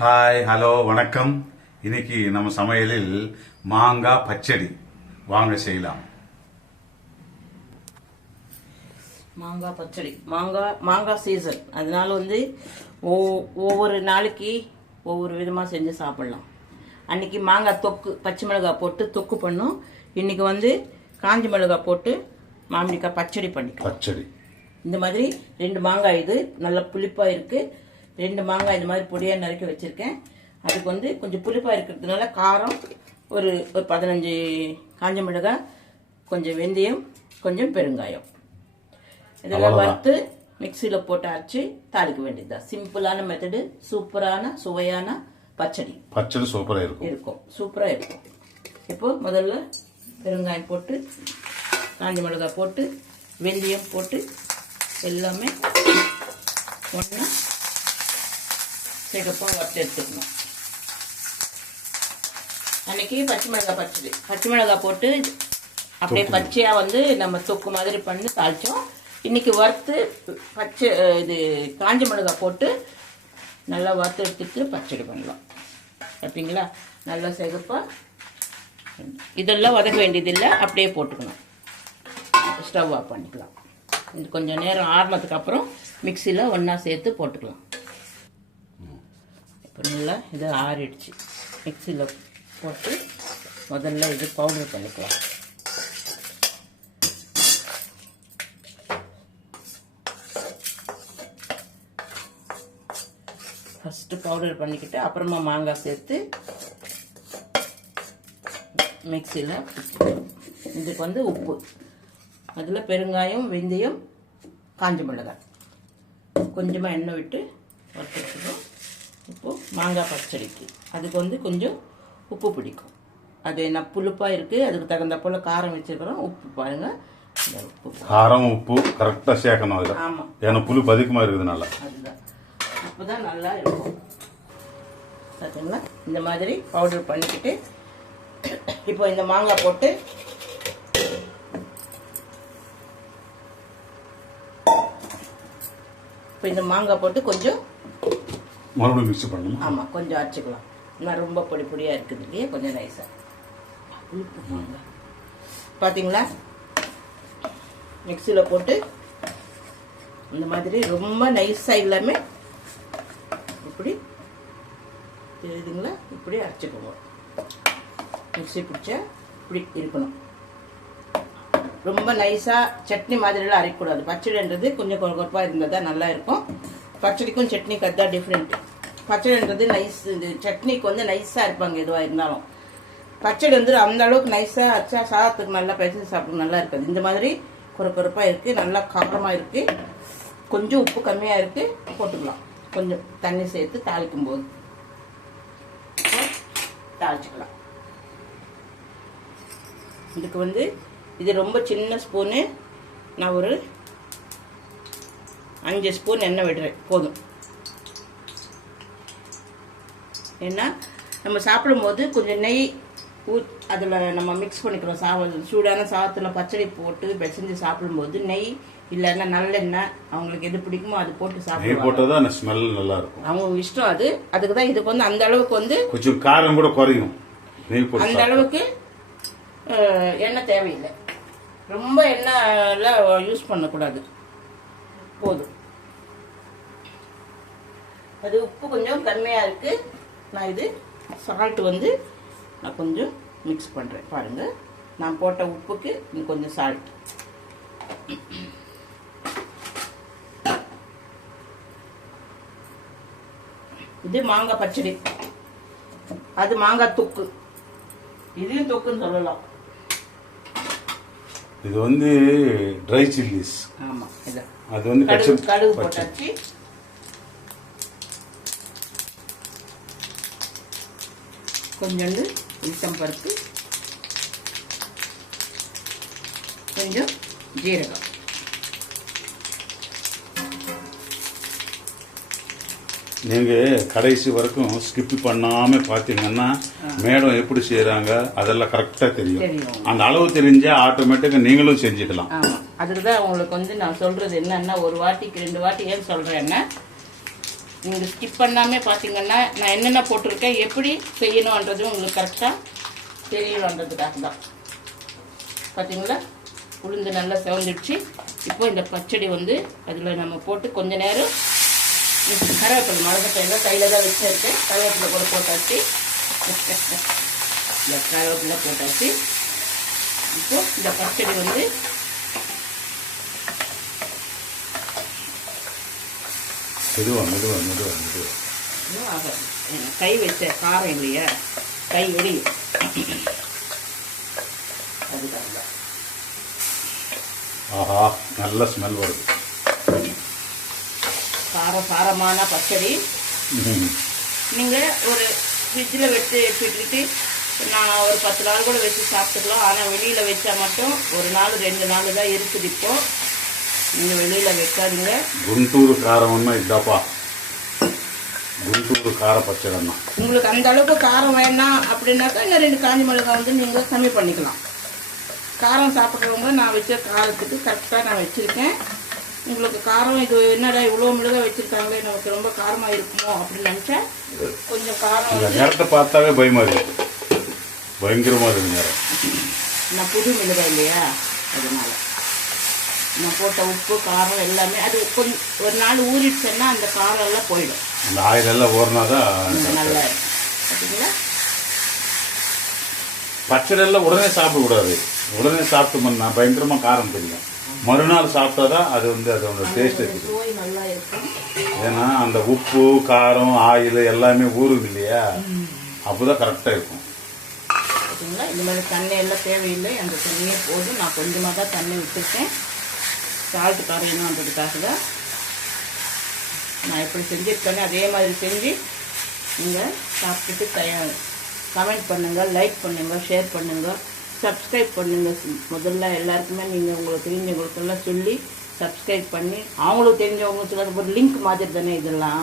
Hi hello வணக்கம். இன்னைக்கு நம்ம சமையலில் மாங்காய் பச்சடி வாங்க செய்யலாம். மாங்காய் பச்சடி மாங்காய் சீசன். அதனால ஒவ்வொரு நாளைக்கு ஒவ்வொரு விதமாக செஞ்சு சாப்பிடலாம். அன்னைக்கு மாங்காய் தொக்கு பச்சை மிளகாய் போட்டு தொக்கு பண்ணும். இன்னைக்கு காஞ்சி மிளகாய் போட்டு மாமிடிக்காய் பச்சடி பண்ணிக்கலாம். பச்சடி இந்த மாதிரி 2 மாங்காய் இது நல்ல புளிப்பாக இருக்கு. 2 மாங்காய் இந்த மாதிரி பொடியாக நறுக்கி வச்சிருக்கேன். அதுக்கு கொஞ்சம் புளிப்பாக இருக்கிறதுனால காரம் ஒரு 15 காஞ்ச மிளகாய், கொஞ்சம் வெந்தயம், கொஞ்சம் பெருங்காயம் இதெல்லாம் வறுத்து மிக்சியில் போட்டு அரைச்சி தாளிக்க வேண்டியதுதான். சிம்பிளான மெத்தடு, சூப்பரான சுவையான பச்சடி. சூப்பராக இருக்கும். சூப்பராக இருக்கும். இப்போ முதல்ல பெருங்காயம் போட்டு, காஞ்ச மிளகாய் போட்டு, வெந்தயம் போட்டு எல்லாமே ஒன்றா சிகப்பாக வறுத்து எடுத்துக்கணும். அன்னைக்கு பச்சை மிளகாய் பச்சடி, பச்சை மிளகாய் போட்டு அப்படியே பச்சையாக நம்ம தொக்கு மாதிரி பண்ணி தாளித்தோம். இன்னைக்கு வறுத்து காஞ்ச மிளகாய் போட்டு நல்லா வறுத்து எடுத்துட்டு பச்சடி பண்ணலாம். பார்த்தீங்களா, நல்லா சிகப்பாக. இதெல்லாம் வதக்க வேண்டியதில்லை, அப்படியே போட்டுக்கணும். ஸ்டவ் ஆஃப் பண்ணிக்கலாம். இது கொஞ்சம் நேரம் ஆறுனதுக்கு அப்புறம் மிக்சியில் ஒன்றா சேர்த்து போட்டுக்கலாம். இப்போ நல்லா இது ஆறிடுச்சு. மிக்சியில் போட்டு முதல்ல இது பவுடர் பண்ணிக்கலாம். ஃபஸ்ட்டு பவுடர் பண்ணிக்கிட்டு அப்புறமா மாங்காய் சேர்த்து மிக்சியில். இதுக்கு உப்பு, அதில் பெருங்காயம், வெந்தயம், காஞ்ச மிளகாய், கொஞ்சமாக எண்ணெய் விட்டு வறுத்துக்கணும். இப்போது மாங்காய் பச்சடிக்கு அதுக்கு கொஞ்சம் உப்பு பிடிக்கும். அது நான் புளிப்பாக இருக்குது, அதுக்கு தகுந்த போல் காரம் வச்சுருக்கிறோம். உப்பு பாருங்கள், இந்த உப்பு காரம் உப்பு கரெக்டாக சேர்க்கணும் அதில். ஆமாம், ஏன்னா புளி அதிகமாக இருக்குதுனால அதுதான். அப்போ தான் நல்லா இருக்கும். பார்த்தீங்களா, இந்த மாதிரி பவுடர் பண்ணிக்கிட்டு இப்போ இந்த மாங்காய் போட்டு கொஞ்சம் மறுபடியும் மிக்ஸ் பண்ணணும். ஆமாம், கொஞ்சம் அரைச்சிக்கலாம். நான் ரொம்ப பொடி பொடியாக இருக்குது இல்லையா, கொஞ்சம் நைஸாக. பார்த்தீங்களா, மிக்சியில் போட்டு இந்த மாதிரி ரொம்ப நைஸாக இல்லாமல் இப்படி தெரியுதுங்களா, இப்படி அரைச்சிக்குவோம். மிக்சி பிடிச்சா இப்படி இருக்கணும். ரொம்ப நைஸாக சட்னி மாதிரிலாம் அரைக்கக்கூடாது. பச்சடின்றது கொஞ்சம் கொரப்பாக இருந்தால் தான் நல்லா இருக்கும். பச்சடிக்கும் சட்னிக்கு அதுதான் டிஃப்ரெண்ட்டு. பச்சடின்றது நைஸ், இது சட்னிக்கு நைஸாக இருப்பாங்க எதுவாக இருந்தாலும். பச்சடி அந்த அளவுக்கு நைஸாக அரைச்சா சாதத்துக்கு நல்லா பச்சடி சாப்பிட்டு நல்லா இருக்காது. இந்த மாதிரி கொரப்பாக இருக்குது, நல்லா காரமாக இருக்குது, கொஞ்சம் உப்பு கம்மியாக இருக்குது, போட்டுக்கலாம். கொஞ்சம் தண்ணி சேர்த்து தாளிக்கும் போது தாளிச்சிக்கலாம். இதுக்கு இது ரொம்ப சின்ன ஸ்பூனு. நான் ஒரு 5 ஸ்பூன் எண்ணெய் விடுறேன், போதும். ஏன்னா நம்ம சாப்பிடும்போது கொஞ்சம் நெய் அதில் நம்ம மிக்ஸ் பண்ணிக்கிறோம். சூடான சாதத்தில் பச்சடி போட்டு பிசைஞ்சு சாப்பிடும்போது நெய் இல்லைன்னா நல்லெண்ணெய், அவங்களுக்கு எது பிடிக்குமோ அது போட்டு சாப்பிடுவாங்க. ஸ்மெல் நல்லா இருக்கும், அவங்க இஷ்டம் அது. அதுக்கு தான் இதுக்கு அந்த அளவுக்கு கொஞ்சம் காரம் கூட குறையும். அந்த அளவுக்கு எண்ணெய் தேவையில்லை. ரொம்ப எண்ணெய்லாம் யூஸ் பண்ணக்கூடாது, போதும். அது உப்பு கொஞ்சம் கம்மியாக இருக்குது. நான் இது சால்ட்டு நான் கொஞ்சம் மிக்ஸ் பண்ணுறேன். பாருங்கள், நான் போட்ட உப்புக்கு இன்னும் கொஞ்சம் சால்ட். இது மாங்காய் பச்சடி, அது மாங்காய் தொக்கு. இதையும் தொக்குன்னு சொல்லலாம். இது ட்ரை சில்லிஸ். ஆமாம், இதான். அது கடுகு போட்டாச்சு. கொஞ்சோண்டு உளுத்தம் பருப்பு, கொஞ்சம் ஜீரகம். நீங்கள் கடைசி வரைக்கும் ஸ்கிப் பண்ணாமல் பார்த்தீங்கன்னா மேடம் எப்படி செய்கிறாங்க அதெல்லாம் கரெக்டாக தெரியும். அந்த அளவு தெரிஞ்சால் ஆட்டோமேட்டிக்காக நீங்களும் செஞ்சுக்கலாம். அதுக்கு தான் உங்களுக்கு நான் சொல்கிறது என்னன்னா, ஒரு வாட்டிக்கு 2 வாட்டி ஏன் சொல்கிறேன்னா, நீங்கள் ஸ்கிப் பண்ணாமல் பார்த்தீங்கன்னா நான் என்னென்ன போட்டிருக்கேன், எப்படி செய்யணுன்றது உங்களுக்கு கரெக்டாக தெரியணுன்றதுக்காக தான். பார்த்தீங்களா, உளுந்து நல்லா செவந்துடுச்சு. இப்போ இந்த பச்சடி வந்து அதில் நம்ம போட்டு கொஞ்ச நேரம் கருவேப்பிலை மரக்கட்டையெல்லாம் கையில் தான் வச்சுருக்கேன். கருவேப்பிலை கூட போட்டாச்சு. இந்த கருவேப்பிலை போட்டாச்சு. இப்போ இந்த பச்சடி வந்து கை வச்ச காரம் இல்லையா, கை எரியும். அதுக்காக ஆஹா, நல்ல ஸ்மெல் வருது. காரமான பச்சடி நீங்கள் ஒரு ஃப்ரிட்ஜில் வச்சு எடுத்துக்கிட்டு நான் ஒரு 10 நாள் கூட வச்சு சாப்பிட்டுக்கலாம். ஆனால் வெளியில் வச்சா மட்டும் 1 நாள் 2 நாள் தான் இருக்குது. இப்போ நீங்கள் வெளியில் வைக்காதீங்க. குண்டூர் காரம்னா இதாப்பா, குண்டூர் கார பச்சடின்னா. உங்களுக்கு அந்த அளவுக்கு காரம் வேணாம் அப்படின்னாக்கா இந்த 2 காஞ்சி மிளகாய் வந்து நீங்கள் கம்மி பண்ணிக்கலாம். காரம் சாப்பிட்றவங்க நான் வச்ச காரத்துக்கு கரெக்டாக நான் வச்சுருக்கேன். உங்களுக்கு காரம் இது என்னடா இவ்வளோ மிளகாய் வச்சுருக்காங்களே, நமக்கு ரொம்ப காரமாக இருக்குமோ அப்படின்னு நினச்சா கொஞ்சம் காரம் நேரத்தை பார்த்தாவே பயமா இருக்கு, பயங்கரமாக இருக்கு நேரம். நான் புது மிளகாய் இல்லையா, அதனால நான் போட்ட உப்பு காரம் எல்லாமே அது கொஞ்சம் ஒரு நாள் ஊறிடுச்சுன்னா அந்த காரம் எல்லாம் போயிடும். அந்த ஆயில் எல்லாம் ஊறினா தான் நல்லா இருக்கும். பார்த்தீங்களா, பச்சடி எல்லாம் உடனே சாப்பிடக்கூடாது. உடனே சாப்பிட்டோம்னா பயங்கரமாக காரம் தெரியும். மறுநாள் சாப்பிட்டா தான் அது வந்து அதோட டேஸ்ட் இருக்குது. சுவை நல்லா இருக்கும். ஏன்னா அந்த உப்பு காரம் ஆயில் எல்லாமே ஊறுது இல்லையா, அப்போதான் கரெக்டாக இருக்கும். பார்த்தீங்களா, இந்த மாதிரி தண்ணி எல்லாம் தேவையில்லை, அந்த தண்ணியே போதும். நான் கொஞ்சமாக தான் தண்ணி விட்டுருக்கேன், சால்ட்டு கரையணுன்றதுக்காக தான். நான் எப்படி செஞ்சுருக்கேன்னு அதே மாதிரி செஞ்சு நீங்கள் சாப்பிட்டுட்டு கமெண்ட் பண்ணுங்கள், லைக் பண்ணுங்கள், ஷேர் பண்ணுங்கள், சப்ஸ்கிரைப் பண்ணுங்கள். முதல்ல எல்லாருக்குமே நீங்கள் உங்களுக்கு தெரிஞ்சவங்களுக்கெல்லாம் சொல்லி சப்ஸ்கிரைப் பண்ணி அவங்களுக்கு தெரிஞ்சவங்களுக்கு ஒரு லிங்க் மாதிரி தானே இதெல்லாம்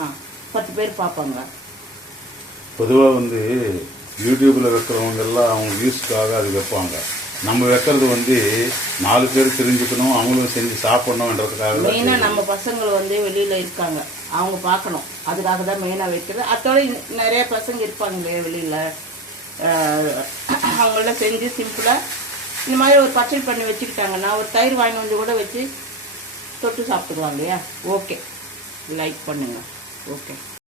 10 பேர் பார்ப்பாங்க. பொதுவாக வந்து யூடியூப்பில் வைக்கிறவங்க எல்லாம் அவங்க வியூஸ்க்காக அது வைப்பாங்க. நம்ம வைக்கிறது வந்து 4 பேர் தெரிஞ்சுக்கணும், அவங்களும் செஞ்சு சாப்பிடணுன்றதுக்காக. மெயினாக நம்ம பசங்கள் வந்து வெளியில் இருக்காங்க, அவங்க பார்க்கணும், அதுக்காக தான் மெயினாக வைக்கிறது. அதோட நிறைய பசங்க இருப்பாங்க இல்லையா வெளியில், அவங்களாம் செஞ்சு சிம்பிளாக இந்த மாதிரி ஒரு பச்சடி பண்ணி வச்சுக்கிட்டாங்கன்னா ஒரு தயிர் வாங்கி வந்து கூட வச்சு தொட்டு சாப்பிட்டுக்குவாங்க இல்லையா. ஓகே, லைக் பண்ணுங்கள். ஓகே.